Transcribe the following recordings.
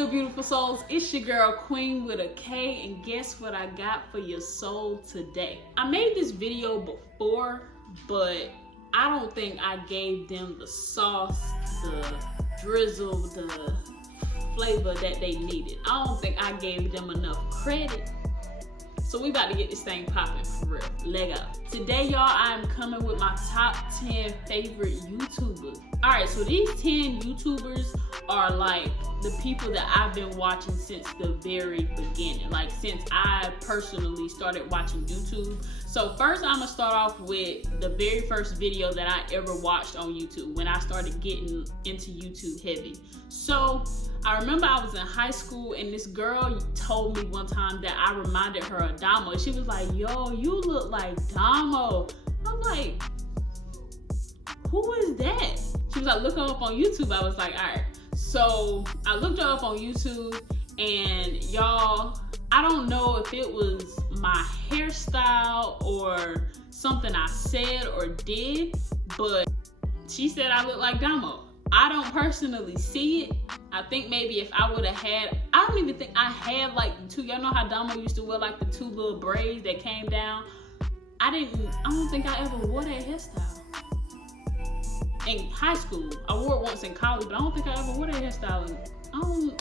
good, beautiful souls? It's your girl Queen with a K, and guess what I got for your soul today? I made this video before, but I don't think I gave them the sauce, the drizzle, the flavor that they needed. I don't think I gave them enough credit. So we about to get this thing popping for real. Leg up. Today, y'all, I'm coming with my top 10 favorite YouTubers. All right, so these 10 YouTubers are like the people that I've been watching since the very beginning. Like since I personally started watching YouTube. So first I'm gonna start off with the very first video that I ever watched on YouTube when I started getting into YouTube heavy. So I remember I was in high school and this girl told me one time that I reminded her of Damo. She was like, yo, you look like Damo. I'm like, who is that? She was like, look her up on YouTube. I was like, all right. So I looked her up on YouTube, and y'all, I don't know if it was my hairstyle or something I said or did, but she said I look like Damo. I don't personally see it. I think maybe if I would have had, I don't even think I had like the two, y'all know how Damo used to wear like the two little braids that came down? I don't think I ever wore that hairstyle. In high school, I wore it once in college, but I don't think I ever wore that hairstyle.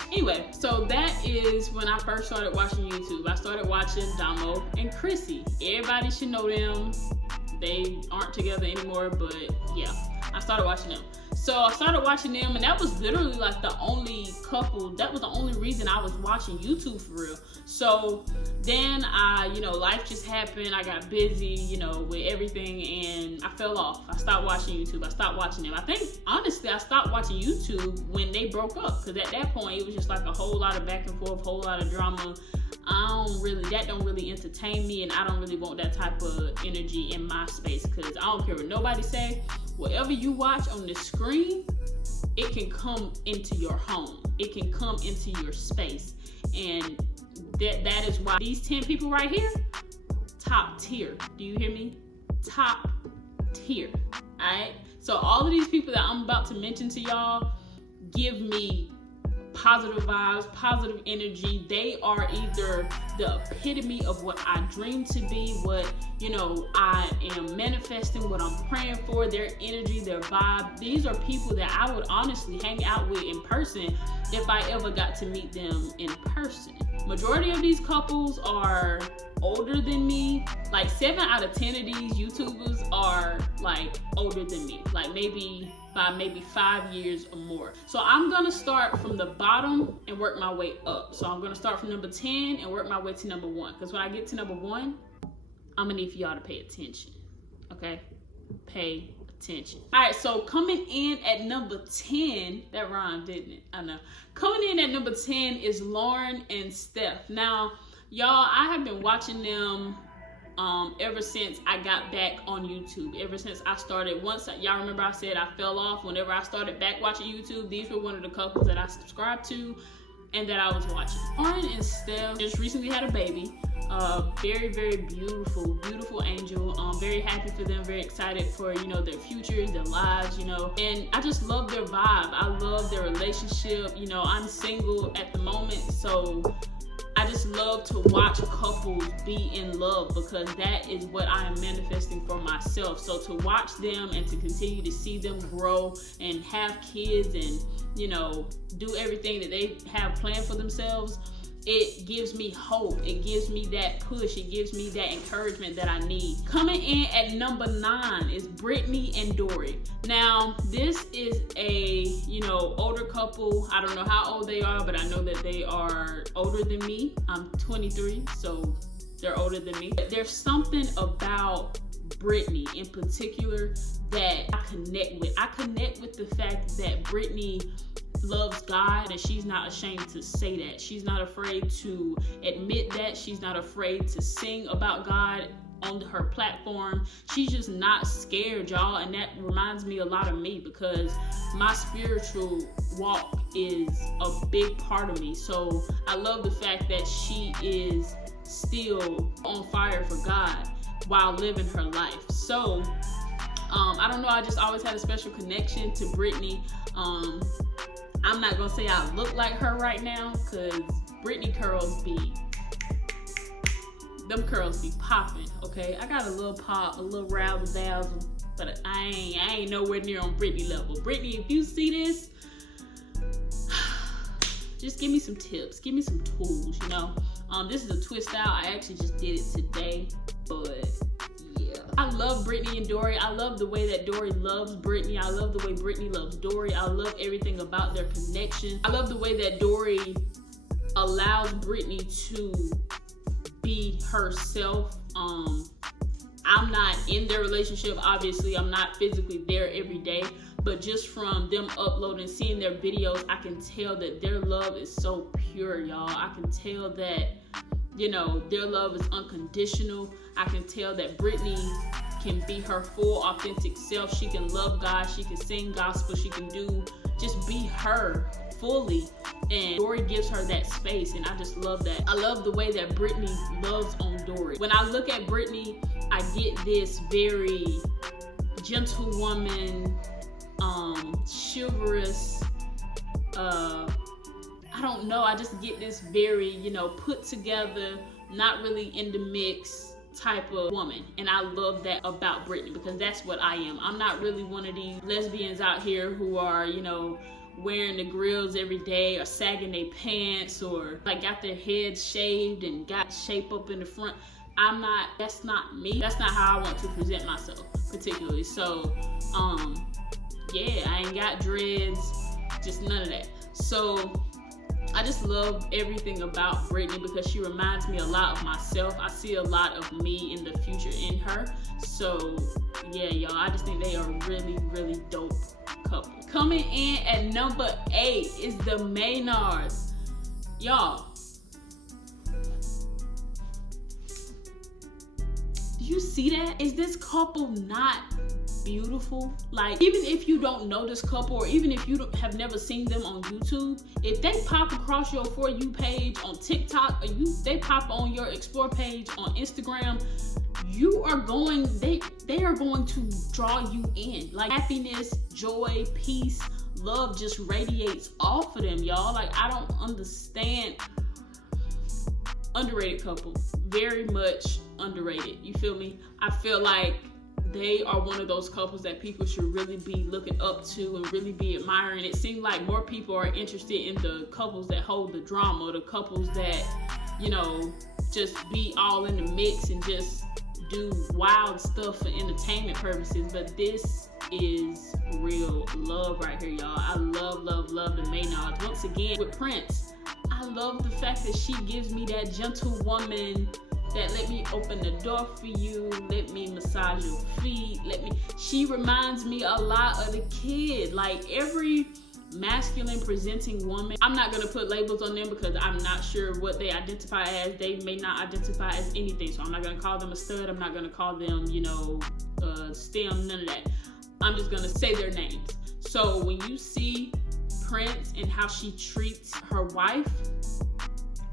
Anyway, so that is when I first started watching YouTube. I started watching Damo and Chrissy. Everybody should know them. They aren't together anymore, but yeah, I started watching them. So I started watching them, and that was literally like the only couple, that was the only reason I was watching YouTube for real. So then life just happened. I got busy, with everything, and I fell off. I stopped watching YouTube. I stopped watching them. I think, honestly, I stopped watching YouTube when they broke up, because at that point, it was just like a whole lot of back and forth, whole lot of drama. That don't really entertain me, and I don't really want that type of energy in my space, because I don't care what nobody say. Whatever you watch on the screen, it can come into your home. It can come into your space. And that is why these 10 people right here, top tier. Do you hear me? Top tier. Alright? So all of these people that I'm about to mention to y'all give me positive vibes, positive energy. They are either the epitome of what I dream to be, what I am manifesting, what I'm praying for, their energy, their vibe. These are people that I would honestly hang out with in person if I ever got to meet them in person. Majority of these couples are older than me. Like 7 out of 10 of these YouTubers are like older than me, like maybe 5 years or more. So I'm gonna start from the bottom and work my way up. So I'm gonna start from number 10 and work my way to number 1. Because when I get to number 1, I'm gonna need for y'all to pay attention. Okay? Pay attention. All right, so coming in at number 10, that rhymed, didn't it? I know. Coming in at number 10 is Lauren and Steph. Now, y'all, I have been watching them ever since I got back on YouTube. Ever since I started, y'all remember I said I fell off whenever I started back watching YouTube. These were one of the couples that I subscribed to and that I was watching. Lauren and Steph just recently had a baby. Very, very beautiful, beautiful angel. Very happy for them, very excited for, their futures, their lives, and I just love their vibe. I love their relationship. I'm single at the moment, so I just love to watch couples be in love, because that is what I am manifesting for myself. So to watch them and to continue to see them grow and have kids and, do everything that they have planned for themselves, it gives me hope. It gives me that push. It gives me that encouragement that I need. Coming in at number 9 is Brittany and Dory. Now, this is a, older couple. I don't know how old they are, but I know that they are older than me. I'm 23, so they're older than me. There's something about Brittany in particular that I connect with. I connect with the fact that Brittany loves God, and she's not ashamed to say that. She's not afraid to admit that. She's not afraid to sing about God on her platform. She's just not scared, y'all, and that reminds me a lot of me, because my spiritual walk is a big part of me. So I love the fact that she is still on fire for God while living her life. So I don't know, I just always had a special connection to Brittany. I'm not gonna say I look like her right now, cause Britney curls them curls be popping, okay? I got a little pop, a little razzle dazzle, but I ain't nowhere near on Britney level. Britney, if you see this, just give me some tips, give me some tools, you know? This is a twist out. I actually just did it today, but yeah. I love Britney and Dory. I love the way that Dory loves Britney. I love the way Britney loves Dory. I love everything about their connection. I love the way that Dory allows Britney to be herself. I'm not in their relationship, obviously. I'm not physically there every day, but just from them uploading, seeing their videos, I can tell that their love is so pure, y'all. I can tell that, you know, their love is unconditional. I can tell that Britney can be her full authentic self. She can love God, she can sing gospel, she can just be her fully, and Dory gives her that space, and I just love that. I love the way that Britney loves on Dory. When I look at Britney, I get this very gentlewoman, chivalrous, I don't know, I just get this very, you know, put together, not really in the mix type of woman. And I love that about Britney, because that's what I am. I'm not really one of these lesbians out here who are, you know, wearing the grills every day, or sagging their pants, or like got their heads shaved and got shape up in the front. That's not me. That's not how I want to present myself particularly. So yeah, I ain't got dreads, just none of that. So I just love everything about Britney, because she reminds me a lot of myself. I see a lot of me in the future in her. So yeah, y'all, I just think they are a really, really dope couple. Coming in at number 8 is the Maynards. Y'all, do you see that? Is this couple not beautiful? Like, even if you don't know this couple, or even if you have never seen them on YouTube, if they pop across your For You page on TikTok, or they pop on your Explore page on Instagram, they are going to draw you in. Like, happiness, joy, peace, love just radiates off of them, y'all. Like, I don't understand. Underrated couple, very much underrated. You feel me? I feel like they are one of those couples that people should really be looking up to and really be admiring. It seems like more people are interested in the couples that hold the drama, the couples that, you know, just be all in the mix and just do wild stuff for entertainment purposes. But this is real love right here, y'all. I love, love, love the Maynards. Once again, with Prince, I love the fact that she gives me that gentle woman, that let me open the door for you, let me massage your feet, she reminds me a lot of the kid. Like, every masculine presenting woman, I'm not gonna put labels on them because I'm not sure what they identify as. They may not identify as anything, so I'm not gonna call them a stud, I'm not gonna call them, you know, STEM, none of that. I'm just gonna say their names. So when you see Prince and how she treats her wife,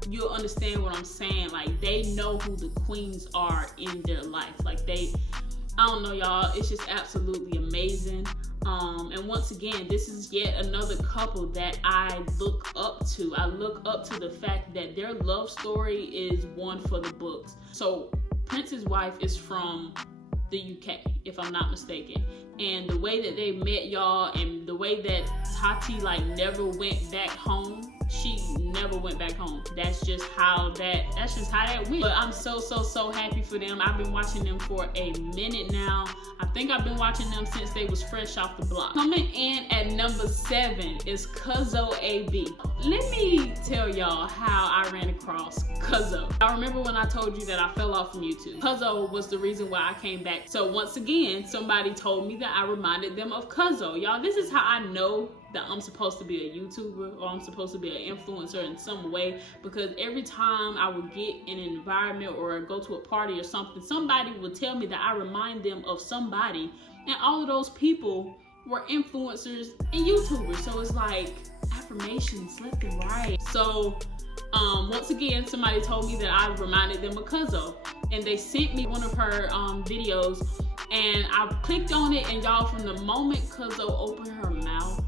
you'll understand what I'm saying. Like, they know who the queens are in their life. Like, I don't know, y'all, it's just absolutely amazing. And once again, this is yet another couple that I look up to. I look up to the fact that their love story is one for the books. So Prince's wife is from the UK, if I'm not mistaken. And the way that they met, y'all, and the way that Tati like never went back home, she never went back home. That's just how that went. But I'm so happy for them. I've been watching them for a minute now. I think I've been watching them since they was fresh off the block. Coming in at number 7 is Cuzzo AB. Let me tell y'all how I ran across Cuzzo. I remember when I told you that I fell off from YouTube. Cuzzo was the reason why I came back. So once again, somebody told me that I reminded them of Cuzzo. Y'all, this is how I know that I'm supposed to be a YouTuber, or I'm supposed to be an influencer in some way, because every time I would get in an environment or go to a party or something, somebody would tell me that I remind them of somebody, and all of those people were influencers and YouTubers. So it's like affirmations left and right. So once again, somebody told me that I reminded them of Cuzzo, and they sent me one of her videos, and I clicked on it, and y'all, from the moment Cuzzo opened her mouth,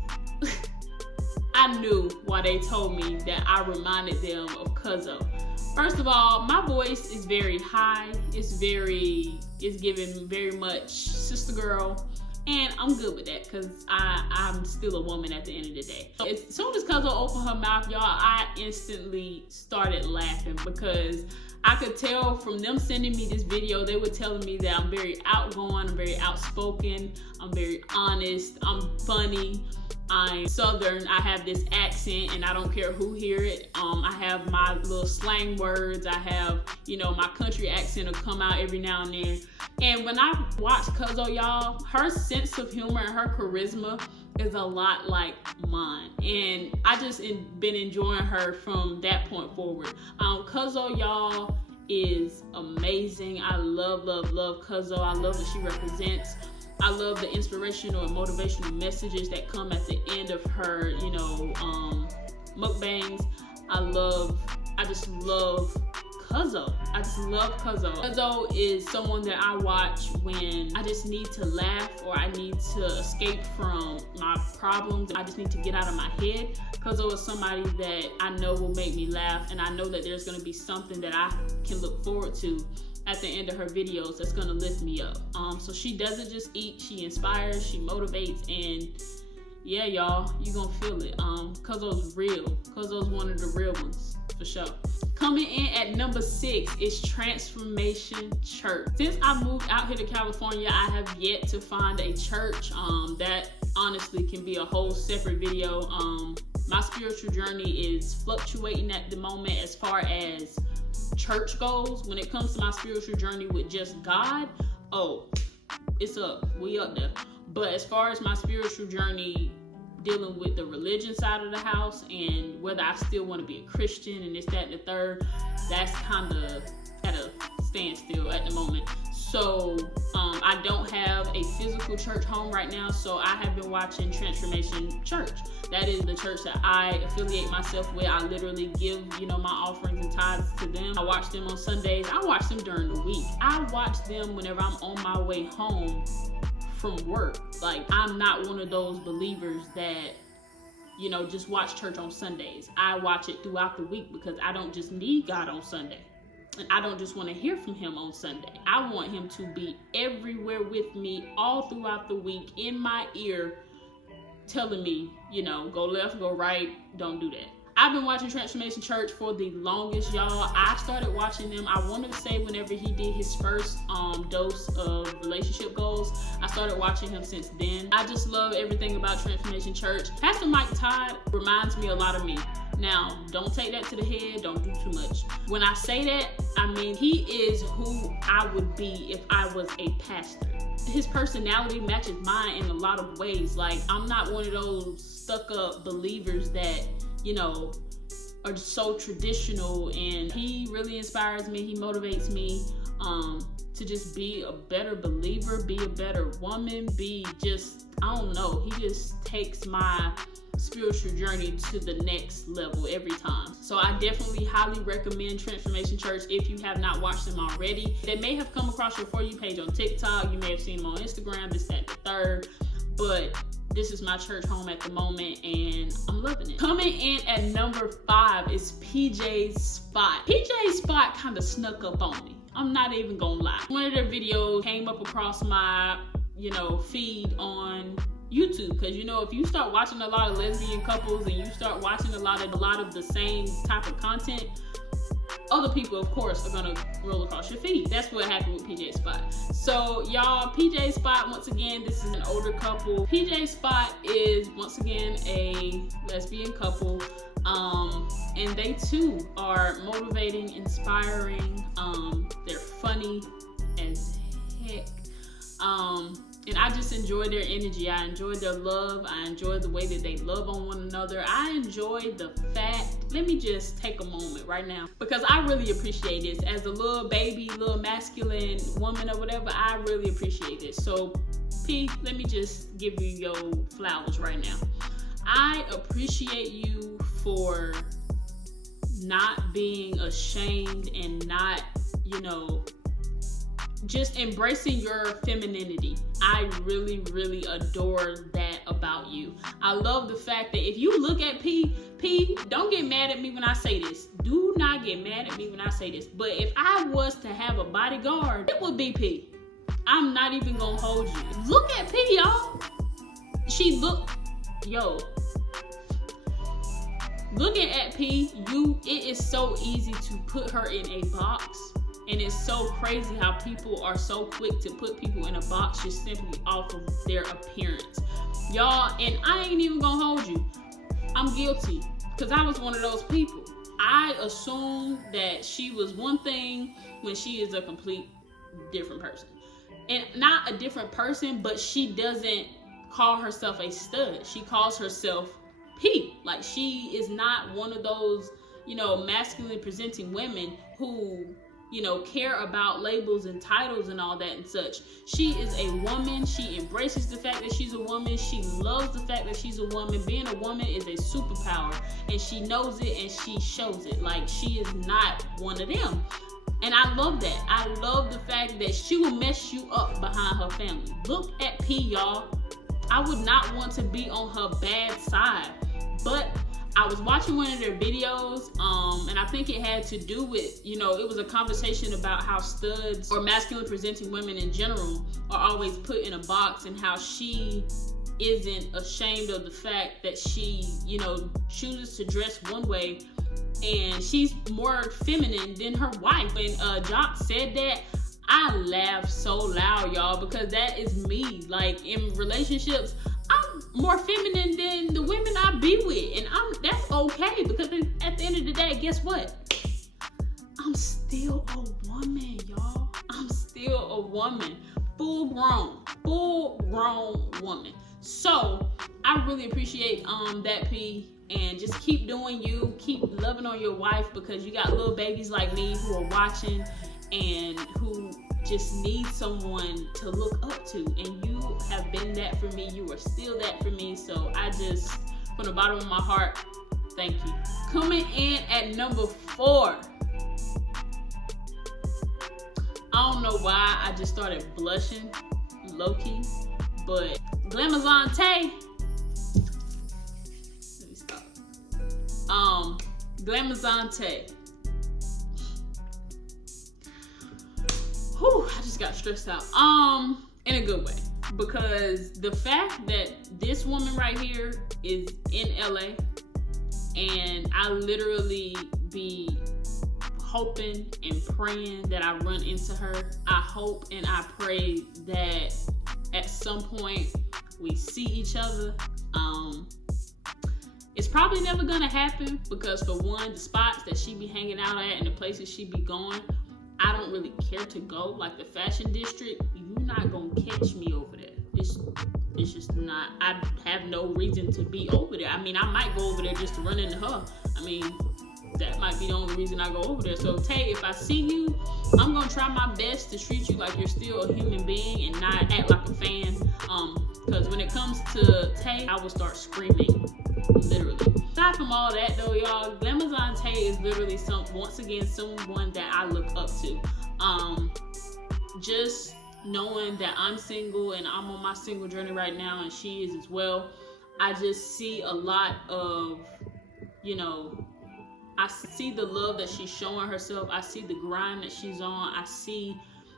I knew why they told me that I reminded them of Cuzzo. First of all, my voice is very high. It's giving very much sister girl. And I'm good with that because I'm still a woman at the end of the day. So as soon as Cuzzo opened her mouth, y'all, I instantly started laughing because I could tell from them sending me this video, they were telling me that I'm very outgoing, I'm very outspoken, I'm very honest, I'm funny, I'm Southern, I have this accent and I don't care who hear it. I have my little slang words, I have, you know, my country accent will come out every now and then. And when I watch Cuzzo, y'all, her sense of humor and her charisma is a lot like mine. And I just been enjoying her from that point forward. Cuzzo, y'all, is amazing. I love Cuzzo. I love what she represents. I love the inspirational and motivational messages that come at the end of her, you know, mukbangs. I just love Cuzzo. I just love Cuzzo. Cuzzo is someone that I watch when I just need to laugh or I need to escape from my problems. I just need to get out of my head. Cuzzo is somebody that I know will make me laugh, and I know that there's gonna be something that I can look forward to at the end of her videos that's gonna lift me up. So she doesn't just eat, she inspires, she motivates, and yeah, y'all, you gonna feel it. Cuzzo's real. Cuzzo's one of the real ones, for sure. Coming in at number 6 is Transformation Church. Since I moved out here to California, I have yet to find a church. That honestly can be a whole separate video. My spiritual journey is fluctuating at the moment as far as church goes. When it comes to my spiritual journey with just God, oh, it's up. We up there. But as far as my spiritual journey dealing with the religion side of the house and whether I still want to be a Christian and this, that, and the third, that's kind of at a standstill at the moment. So I don't have a physical church home right now, so I have been watching Transformation Church. That is the church that I affiliate myself with. I literally give, you know, my offerings and tithes to them. I watch them on Sundays. I watch them during the week. I watch them whenever I'm on my way home from work. Like, I'm not one of those believers that, you know, just watch church on Sundays. I watch it throughout the week because I don't just need God on Sunday. And I don't just want to hear from him on Sunday. I want him to be everywhere with me all throughout the week, in my ear, telling me, you know, go left, go right, don't do that. I've been watching Transformation Church for the longest, y'all. I started watching them, I want to say whenever he did his first dose of relationship goals. I started watching him since then. I just love everything about Transformation Church. Pastor Mike Todd reminds me a lot of me. Now, don't take that to the head, don't do too much. When I say that, I mean he is who I would be if I was a pastor. His personality matches mine in a lot of ways. Like, I'm not one of those stuck up believers that, you know, are so traditional, and he really inspires me. He motivates me to just be a better believer, be a better woman, be just, I don't know, he just takes my spiritual journey to the next level every time. So I definitely highly recommend Transformation Church if you have not watched them already. They may have come across your For You page on TikTok, you may have seen them on Instagram, this, that, the third, but this is my church home at the moment and I'm loving it. Coming in at number 5 is PJ Spot. PJ Spot kind of snuck up on me. I'm not even gonna lie. One of their videos came up across my, you know, feed on YouTube, because you know, if you start watching a lot of lesbian couples and you start watching a lot of the same type of content, other people, of course, are gonna roll across your feed. That's what happened with PJ Spot. So y'all, PJ Spot, once again, this is an older couple. PJ Spot is once again a lesbian couple, and they too are motivating, inspiring. They're funny as heck. And I just enjoy their energy. I enjoy their love. I enjoy the way that they love on one another. I enjoy the fact, let me just take a moment right now, because I really appreciate this. As a little baby, little masculine woman or whatever, I really appreciate this. So P, let me just give you your flowers right now. I appreciate you for not being ashamed and not, you know, just embracing your femininity. I really, really adore that about you. I love the fact that if you look at P, don't get mad at me when I say this. Do not get mad at me when I say this. But if I was to have a bodyguard, it would be P. I'm not even gonna hold you. Look at P, y'all. Looking at P, it is so easy to put her in a box. And it's so crazy how people are so quick to put people in a box just simply off of their appearance. Y'all, and I ain't even gonna hold you. I'm guilty, because I was one of those people. I assumed that she was one thing when she is a complete different person. And not a different person, but she doesn't call herself a stud. She calls herself P. Like, she is not one of those, masculine presenting women who, care about labels and titles and all that and such. She is a woman. She embraces the fact that she's a woman. She loves the fact that she's a woman. Being a woman is a superpower, and she knows it and she shows it. Like, she is not one of them. And I love that. I love the fact that she will mess you up behind her family. Look at P, y'all. I would not want to be on her bad side. But I was watching one of their videos, and I think it had to do with, it was a conversation about how studs or masculine presenting women in general are always put in a box, and how she isn't ashamed of the fact that she, chooses to dress one way, and she's more feminine than her wife. And Jock said that, I laughed so loud, y'all, because that is me. Like, in relationships, I'm more feminine than the women I be with, and that's okay, because at the end of the day, guess what? I'm still a woman, y'all. I'm still a woman, full grown woman. So I really appreciate that, P, and just keep doing you, keep loving on your wife, because you got little babies like me who are watching and who just need someone to look up to, and you have been that for me. You are still that for me. So I just, from the bottom of my heart, thank you. Coming in at number 4. I don't know why I just started blushing, low-key, but Glamazon Tay. Let me stop. Glamazon Tay. Whew, I just got stressed out. In a good way. Because the fact that this woman right here is in LA, and I literally be hoping and praying that I run into her. I hope and I pray that at some point we see each other. It's probably never gonna happen, because for one, the spots that she be hanging out at and the places she be going, I don't really care to go. Like the fashion district, you're not gonna catch me over there. It's just not. I have no reason to be over there. I mean, I might go over there just to run into her. I mean, that might be the only reason I go over there. So Tay, if I see you, I'm gonna try my best to treat you like you're still a human being and not act like a fan. Because when it comes to Tay, I will start screaming, literally. Aside from all that though, y'all, Glamazon Tay is literally once again someone that I look up to. Just knowing that I'm single and I'm on my single journey right now, and she is as well, I just see a lot of, I see the love that she's showing herself. I see the grind that she's on. I see,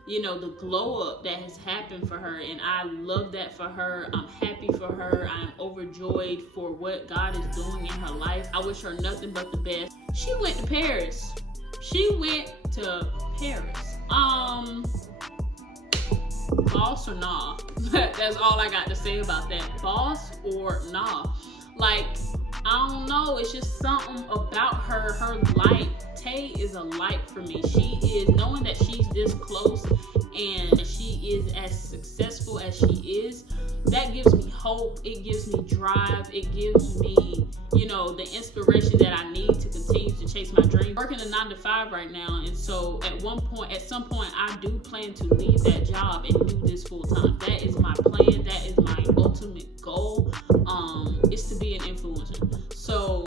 the glow up that has happened for her, and I love that for her. I'm happy for her. I'm overjoyed for what God is doing in her life. I wish her nothing but the best. She went to Paris. Boss or nah? That's all I got to say about that. Boss or nah? Like, I don't know. It's just something about her. Her light. Tay is a light for me. She is, knowing that she's this close and she is as successful as she is, that gives me hope. It gives me drive. It gives me, the inspiration that I need to continue to chase my dream. Working a 9-to-5 right now, and so at some point, I do plan to leave that job and do this full time. That is my plan. That is my ultimate goal. Is to be an influencer. So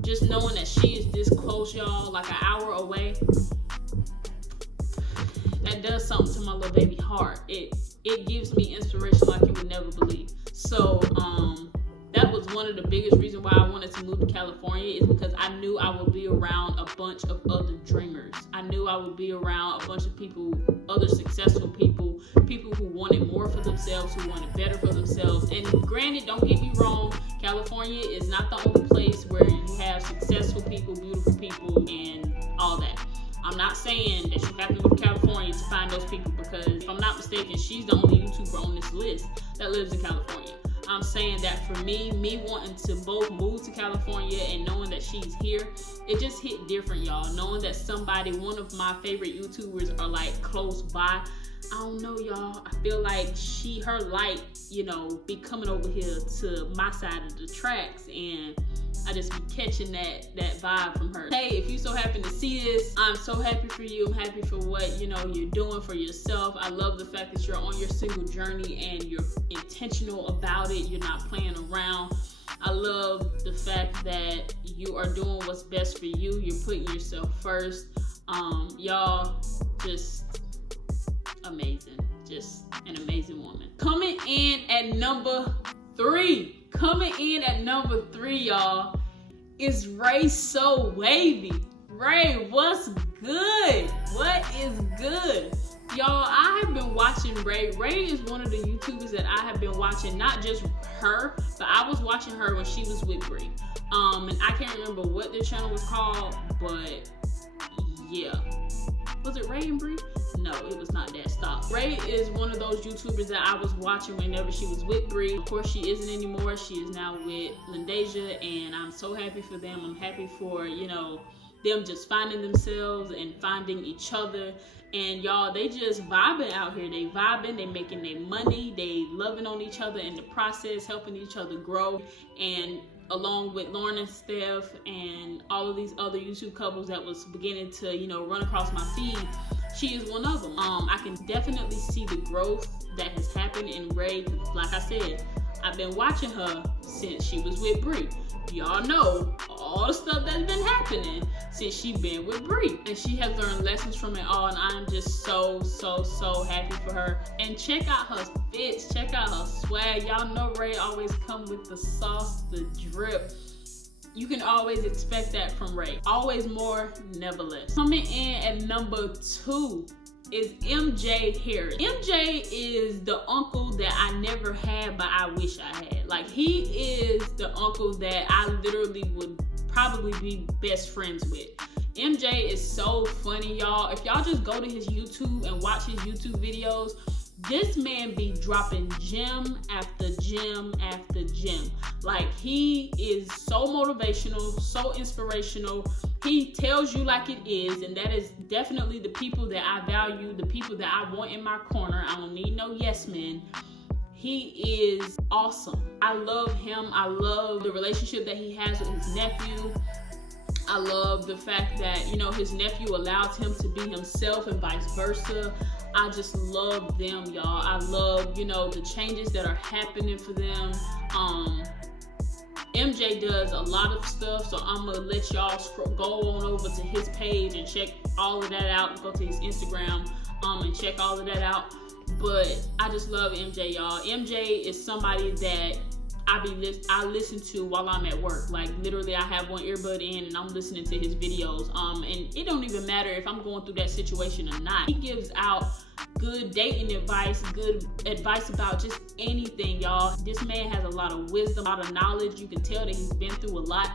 just knowing that she is this close, y'all, like an hour away, that does something to my little baby heart. It gives me inspiration like you would never believe. So one of the biggest reasons why I wanted to move to California is because I knew I would be around a bunch of other dreamers. I knew I would be around a bunch of people, other successful people, people who wanted more for themselves, who wanted better for themselves. And granted, don't get me wrong, California is not the only place where you have successful people, beautiful people, and all that. I'm not saying that you have to move to California to find those people, because if I'm not mistaken, she's the only YouTuber on this list that lives in California. I'm saying that for me wanting to both move to California and knowing that she's here, it just hit different, y'all. Knowing that somebody, one of my favorite YouTubers are like close by. I don't know, y'all. I feel like her light, you know, be coming over here to my side of the tracks, and I just be catching that vibe from her. Hey, if you so happen to see this, I'm so happy for you. I'm happy for what, you know, you're doing for yourself. I love the fact that you're on your single journey and you're intentional about it. You're not playing around. I love the fact that you are doing what's best for you. You're putting yourself first. Y'all, just amazing. Just an amazing woman. Coming in at number 3. Coming in at number 3, y'all, is Ray So Wavy. Ray, what's good? What is good? Y'all, I have been watching Ray. Ray is one of the YouTubers that I have been watching, not just her, but I was watching her when she was with Bree. And I can't remember what their channel was called, but yeah. Was it Ray and Bree? No, it was not that. Stop. Ray is one of those YouTubers that I was watching whenever she was with Bree. Of course, she isn't anymore. She is now with Lindasia, and I'm so happy for them. I'm happy for, you know, them just finding themselves and finding each other. And y'all, they just vibing out here. They vibing, they making their money, they loving on each other in the process, helping each other grow. And along with Lauren and Steph and all of these other YouTube couples that was beginning to, you know, run across my feed, she is one of them. I can definitely see the growth that has happened in Ray. Like I said, I've been watching her since she was with Bree. Y'all know all the stuff that's been happening since she been with Bree, and she has learned lessons from it all, and I'm just so happy for her. And check out her fits, check out her swag. Y'all know Ray always come with the sauce, the drip. You can always expect that from Ray. Always more, never less. Coming in at number 2 is MJ Harris. MJ is the uncle that I never had, but I wish I had. Like, he is the uncle that I literally would probably be best friends with. MJ is so funny, y'all. If y'all just go to his YouTube and watch his YouTube videos, this man be dropping gem after gem after gem. Like, he is so motivational, so inspirational. He tells you like it is, and that is definitely the people that I value, the people that I want in my corner. I don't need no yes men. He is awesome. I love him. I love the relationship that he has with his nephew. I love the fact that, you know, his nephew allows him to be himself and vice versa. I just love them, y'all. I love, you know, the changes that are happening for them. MJ does a lot of stuff, so I'm gonna let y'all go on over to his page and check all of that out. Go to his Instagram and check all of that out. But I just love MJ, y'all. MJ is somebody that I listen to while I'm at work. Like, literally, I have one earbud in and I'm listening to his videos. And it don't even matter if I'm going through that situation or not. He gives out good dating advice, good advice about just anything, y'all. This man has a lot of wisdom, a lot of knowledge. You can tell that he's been through a lot,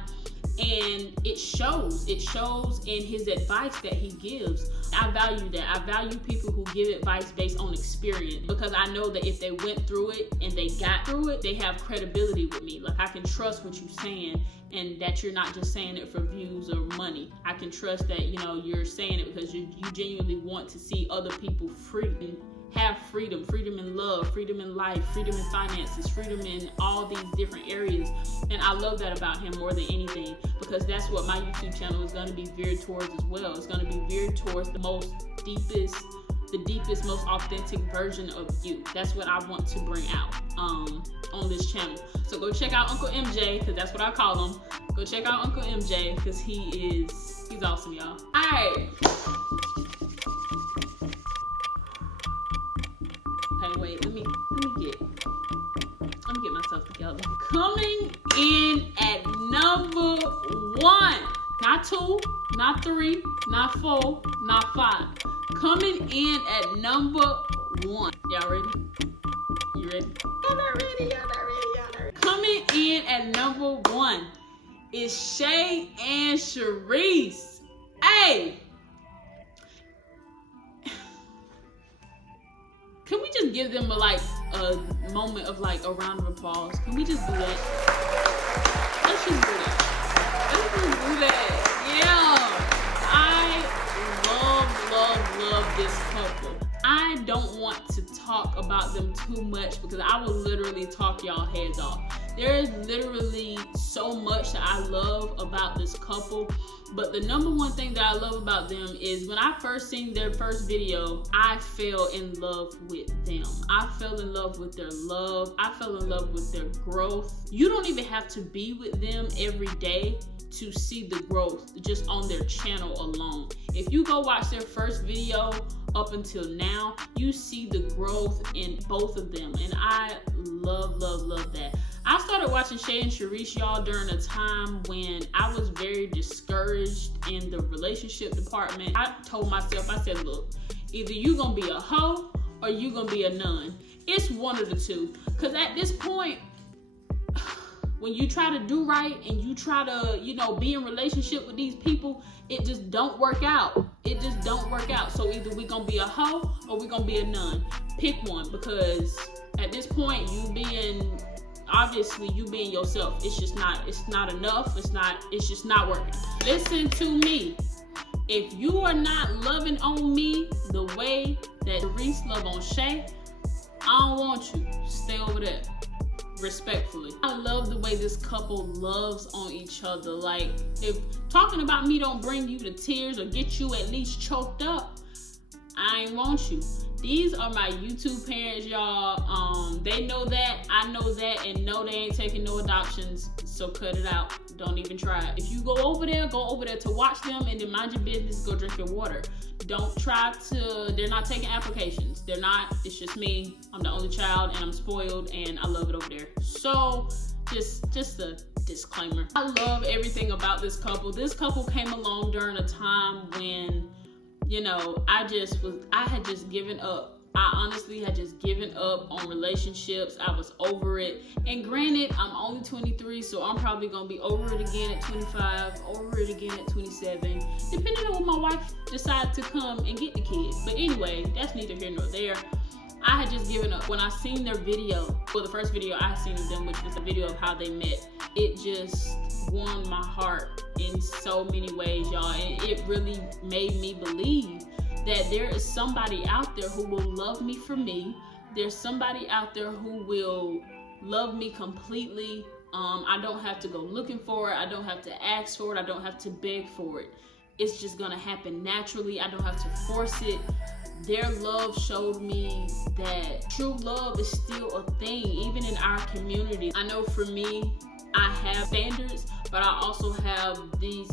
and it shows in his advice that he gives. I value that. I value people who give advice based on experience, because I know that if they went through it and they got through it, they have credibility with me. Like, I can trust what you're saying, and that you're not just saying it for views or money. I can trust that, you know, you're saying it because you genuinely want to see other people free and have freedom in love, freedom in life, freedom in finances, freedom in all these different areas. And I love that about him more than anything, because that's what my YouTube channel is going to be veered towards as well. It's going to be veered towards the deepest, most authentic version of you. That's what I want to bring out on this channel. So go check out Uncle MJ, because that's what I call him. Go check out Uncle MJ, because he's awesome, y'all. All right. Okay, wait, let me get myself together. Coming in not 3, not 4, not 5. Coming in at number 1. Y'all ready? You ready? Y'all not ready, y'all not ready, y'all not ready. Coming in at number 1 is Shay and Charisse. Hey! Can we just give them a moment of a round of applause? Can we just do that? Let's just do that. Let's just do that. Yeah. I love this couple. I don't want to talk about them too much because I will literally talk y'all heads off. There is literally so much that I love about this couple, but the number one thing that I love about them is when I first seen their first video, I fell in love with them. I fell in love with their love. I fell in love with their growth. You don't even have to be with them every day to see the growth just on their channel alone. If you go watch their first video up until now, you see the growth in both of them, and I love that. I started watching Shay and Charisse, y'all, during a time when I was very discouraged in the relationship department. I told myself, I said, look, either you gonna be a hoe or you gonna be a nun. It's one of the two. Because at this point, when you try to do right and you try to, be in relationship with these people, it just don't work out. It just don't work out. So either we gonna be a hoe or we gonna be a nun. Pick one, because at this point, obviously you being yourself, it's not enough. It's just not working. Listen to me. If you are not loving on me the way that Charisse love on Shay, I don't want you. Stay over there. Respectfully. I love the way this couple loves on each other. Like, if talking about me don't bring you to tears or get you at least choked up, I ain't want you. These are my YouTube parents, y'all. They know that, I know that, and no, they ain't taking no adoptions, so cut it out. Don't even try it. If you go over there to watch them, and then mind your business, go drink your water. Don't try to, they're not taking applications. They're not, it's just me. I'm the only child, and I'm spoiled, and I love it over there. So, just a disclaimer. I love everything about this couple. This couple came along during a time when, I had just given up. I honestly had just given up on relationships. I was over it. And granted, I'm only 23, so I'm probably going to be over it again at 25, over it again at 27, depending on when my wife decides to come and get the kids. But anyway, that's neither here nor there. I had just given up. When I seen their video, the first video I seen of them, which was a video of how they met, it just warmed my heart in so many ways, y'all. And it really made me believe that there is somebody out there who will love me for me. There's somebody out there who will love me completely. I don't have to go looking for it. I don't have to ask for it. I don't have to beg for it. It's just gonna happen naturally. I don't have to force it. Their love showed me that true love is still a thing, even in our community. I know for me, I have standards, but I also have these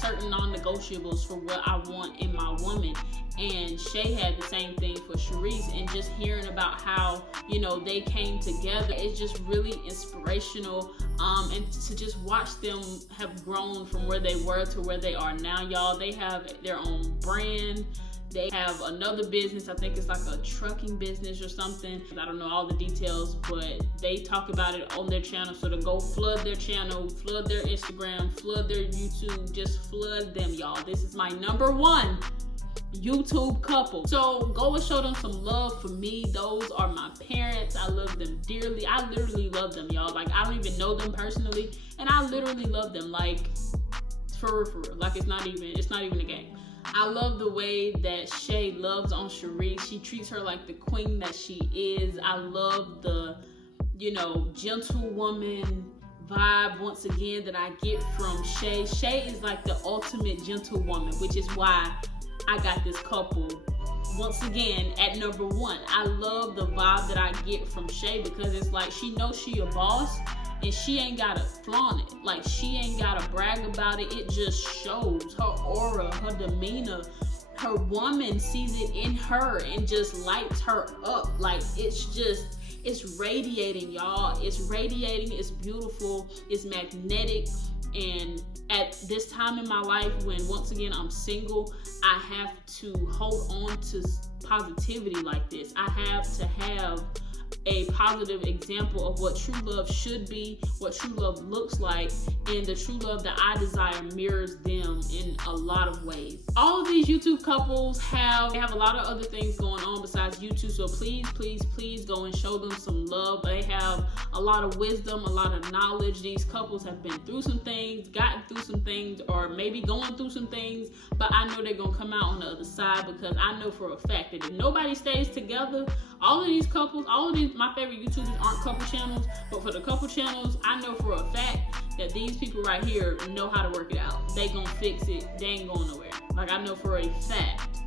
certain non-negotiables for what I want in my woman. And Shay had the same thing for Charisse, and just hearing about how, they came together, it's just really inspirational. And to just watch them have grown from where they were to where they are now, y'all. They have their own brand. They have another business. I think it's like a trucking business or something. I don't know all the details, but they talk about it on their channel. So to go flood their channel, flood their Instagram, flood their YouTube, just flood them, y'all. This is my number 1 YouTube couple. So go and show them some love for me. Those are my parents. I love them dearly. I literally love them, y'all. I don't even know them personally, and I literally love them. For real. It's not even a game. I love the way that Shay loves on Charisse. She treats her like the queen that she is. I love the, gentlewoman vibe once again that I get from Shay. Shay is like the ultimate gentlewoman, which is why I got this couple once again at number 1. I love the vibe that I get from Shay because it's like she knows she a boss. And she ain't gotta flaunt it. She ain't gotta brag about it. It just shows. Her aura, her demeanor, her woman sees it in her and just lights her up. It's radiating, y'all. It's radiating. It's beautiful. It's magnetic. And at this time in my life, when once again I'm single, I have to hold on to positivity like this. I have to have a positive example of what true love should be, what true love looks like, and the true love that I desire mirrors them in a lot of ways. All of these YouTube couples have a lot of other things going on besides YouTube, so please go and show them some love. They have a lot of wisdom, a lot of knowledge. These couples have been through some things, gotten through some things, or maybe going through some things, but I know they're gonna come out on the other side, because I know for a fact that if nobody stays together, all of these couples, my favorite YouTubers aren't couple channels, but for the couple channels, I know for a fact that these people right here know how to work it out. They gonna fix it. They ain't going nowhere. Like, I know for a fact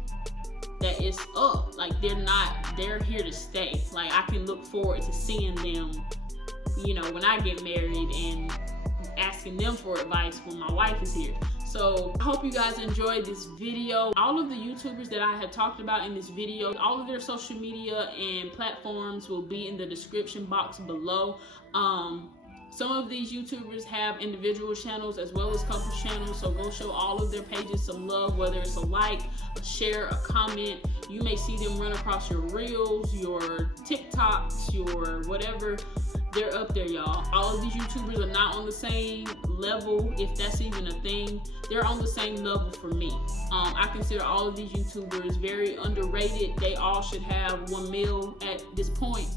that it's up. Like, they're here to stay. Like, I can look forward to seeing them, you know, when I get married, and asking them for advice when my wife is here. So I hope you guys enjoyed this video. All of the YouTubers that I have talked about in this video, all of their social media and platforms will be in the description box below. Some of these YouTubers have individual channels as well as couple channels, so go show all of their pages some love, whether it's a like, a share, a comment. You may see them run across your reels, your TikToks, your whatever. They're up there, y'all. All of these YouTubers are not on the same level, if that's even a thing. They're on the same level for me. I consider all of these YouTubers very underrated. They all should have 1 mil at this point,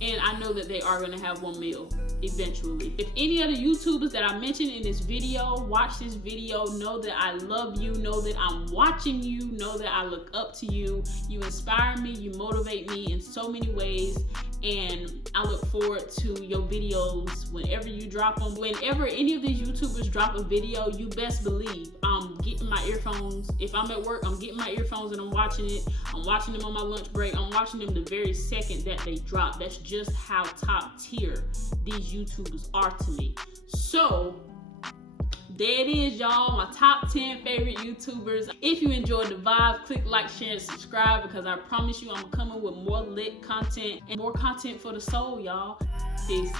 and I know that they are gonna have 1 mil eventually. If any other YouTubers that I mentioned in this video watch this video, know that I love you, know that I'm watching you, know that I look up to you. You inspire me, you motivate me in so many ways, and I look forward to your videos whenever you drop them. Whenever any of these YouTubers drop a video, you best believe I'm getting my earphones. If I'm at work, I'm getting my earphones and I'm watching it. I'm watching them on my lunch break. I'm watching them the very second that they drop. That's just how top tier these YouTubers are to me. So there it is, y'all, my top 10 favorite YouTubers. If you enjoyed the vibe, click like, share, and subscribe, because I promise you I'm coming with more lit content and more content for the soul, y'all. Peace.